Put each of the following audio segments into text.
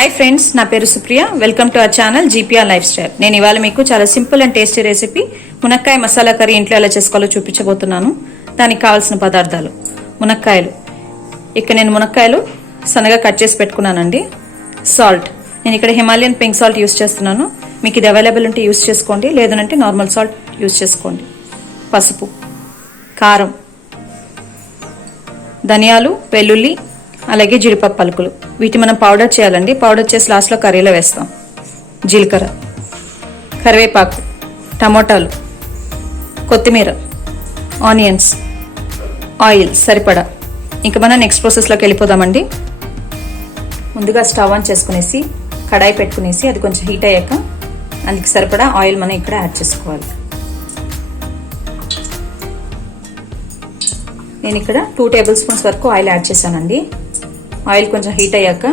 Hi friends, నా పేరు Supriya. Welcome to our channel GPR life style. నేను ఇవాళ మీకు చాలా సింపుల్ అండ్ టేస్టీ రెసిపీ మునక్కాయ మసాలా కర్రీ ఇంట్లో ఎలా చేసుకోవాలో చూపించబోతున్నాను. దానికి కావాల్సిన పదార్థాలు: మునక్కాయలు. ఇక్కడ నేను మునక్కాయలు సన్నగా కట్ చేసి పెట్టుకున్నానండి. సాల్ట్, నేను ఇక్కడ హిమాలయన్ పింక్ సాల్ట్ యూస్ చేస్తున్నాను. మీకు ఇది అవైలబుల్ ఉంటే యూస్ చేసుకోండి, లేదంటే నార్మల్ సాల్ట్ యూస్ చేసుకోండి. పసుపు, కారం, ధనియాలు, వెల్లుల్లి, అలాగే జీడిపప్పు పలుకులు. వీటి మనం పౌడర్ చేయాలండి. పౌడర్ చేసి లాస్ట్లో కర్రీలో వేస్తాం. జీలకర్ర, కరివేపాకు, టమోటాలు, కొత్తిమీర, ఆనియన్స్, ఆయిల్ సరిపడా. ఇంకా మనం నెక్స్ట్ ప్రాసెస్లోకి వెళ్ళిపోదామండి. ముందుగా స్టవ్ ఆన్ చేసుకునేసి కడాయి పెట్టుకునేసి అది కొంచెం హీట్ అయ్యాక అందుకు సరిపడా ఆయిల్ మనం ఇక్కడ యాడ్ చేసుకోవాలి. నేను ఇక్కడ 2 టేబుల్ స్పూన్స్ వరకు ఆయిల్ యాడ్ చేశానండి. ఆయిల్ కొంచెం హీట్ అయ్యాక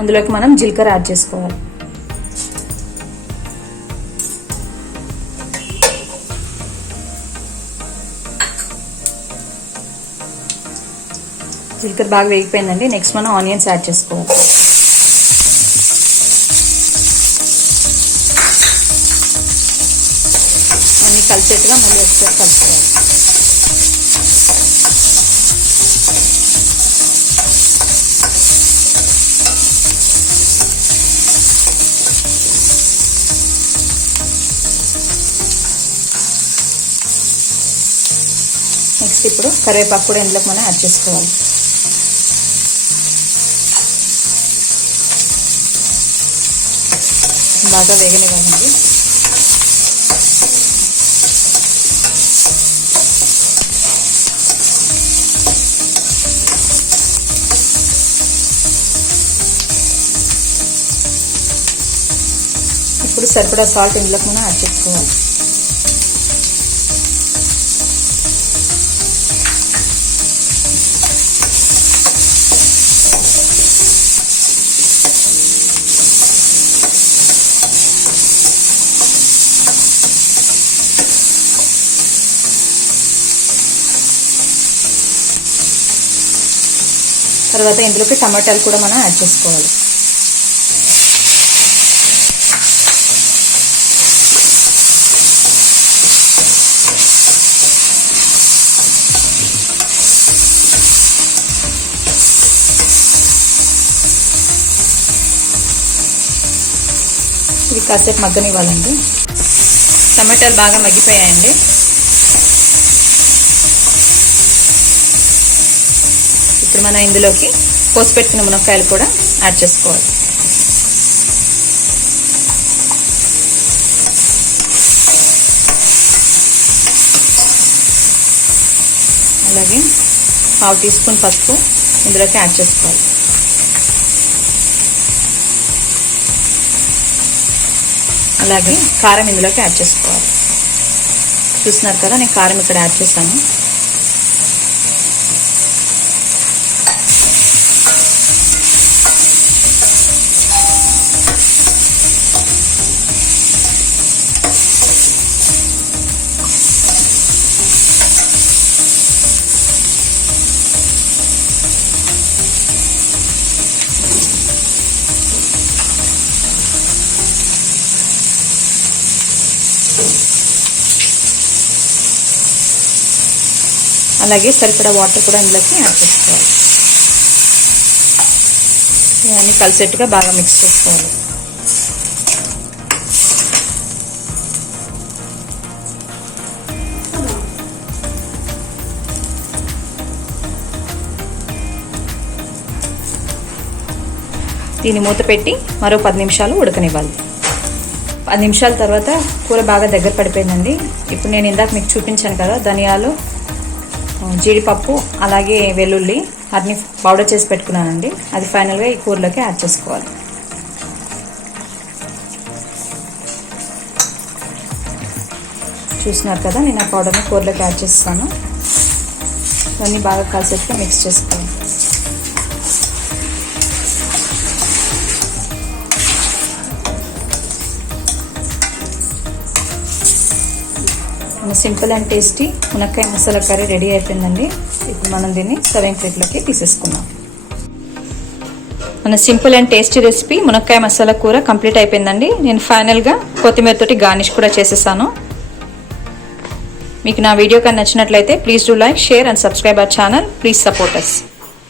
అందులోకి మనం జీలకర్ర యాడ్ చేసుకోవాలి. జీలకర్ర బాగా వేగిపోయిందండి. నెక్స్ట్ మనం ఆనియన్స్ యాడ్ చేసుకోవాలి. అన్నీ కలిసేట్టుగా మళ్ళీ ఒకసారి కలుపుకోవాలి. నెక్స్ట్ ఇప్పుడు కరివేపాకు కూడా ఇందులోకి మనం యాడ్ చేసుకోవాలి. బాగా వేగనివ్వాలండి. ఇప్పుడు సరిపడా సాల్ట్ ఇందులోకి మనం యాడ్ చేసుకోవాలి. తర్వాత ఇందులోకి టమాటాలు కూడా మనం యాడ్ చేసుకోవాలి. ఇది కాసేపు మగ్గనివ్వాలండి. టమాటాలు బాగా మగ్గిపోయాయండి. ఇప్పుడు మనం ఇందులోకి కోసి పెట్టుకున్న మునక్కాయలు కూడా యాడ్ చేసుకోవాలి. అలాగే 1/2 టీ స్పూన్ పసుపు ఇందులోకి యాడ్ చేసుకోవాలి. అలాగే కారం ఇందులోకి యాడ్ చేసుకోవాలి. చూస్తున్నారు కదా, నేను కారం ఇక్కడ యాడ్ చేశాను. అలాగే సరిపడా వాటర్ కూడా ఇందులోకి యాడ్ చేసుకోవాలి. ఇవన్నీ కలిసేట్టుగా బాగా మిక్స్ చేసుకోవాలి. దీన్ని మూత పెట్టి మరో 10 నిమిషాలు ఉడకనివ్వాలి. 10 నిమిషాల తర్వాత కూర బాగా దగ్గర పడిపోయిందండి. ఇప్పుడు నేను ఇందాక మీకు చూపించాను కదా, ధనియాలు, జీడిపప్పు, అలాగే వెల్లుల్లి అన్ని పౌడర్ చేసి పెట్టుకున్నానండి. అది ఫైనల్గా ఈ కూరలోకి యాడ్ చేసుకోవాలి. చూస్తున్నారు కదా, నేను ఆ పౌడర్ని కూరలోకి యాడ్ చేస్తాను. ఇవన్నీ బాగా కలిసేట్టుగా మిక్స్ చేసుకోవాలి. మన సింపుల్ అండ్ టేస్టీ మునక్కాయ మసాలా కర్రీ రెడీ అయిపోయిందండి. ఇప్పుడు మనం దీన్ని సర్వింగ్ ప్లేట్లోకి తీసేసుకుందాం. మన సింపుల్ అండ్ టేస్టీ రెసిపీ మునక్కాయ మసాలా కూర కంప్లీట్ అయిపోయిందండి. నేను ఫైనల్గా కొత్తిమీరతోటి గార్నిష్ కూడా చేసేసాను. మీకు నా వీడియో కానీ నచ్చినట్లయితే please do like, share and subscribe our channel. Please support us.